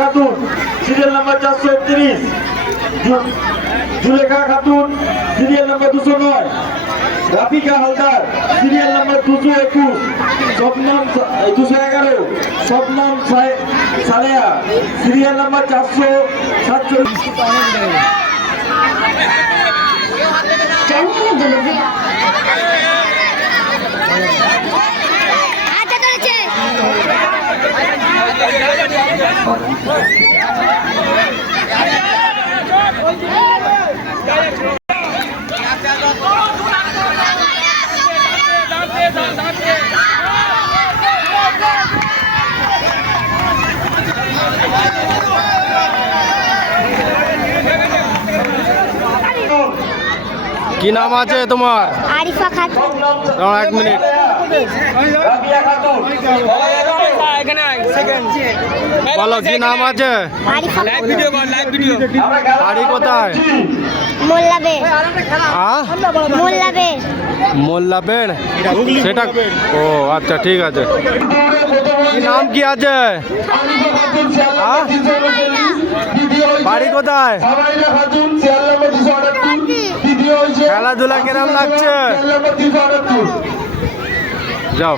Khatun serial number 431, Zulekha Khatun serial number 209, Rafika Haldar serial number 221, Shabnam 211, Shabnam Saleha serial number 447। কি নাম আছে তোমার? আরিফা খাতুন। দাঁড়াও 1 মিনিট। বলো কি নাম আছে? আরিফা বাড়ি কোথায়? মোল্লাবের। মোল্লাবের। মোল্লাবেড় সেটা? ও আচ্ছা ঠিক আছে। কি নাম কি আছে? বাড়ি কোথায়? খেলাধুলা কিরম লাগছে? যাও।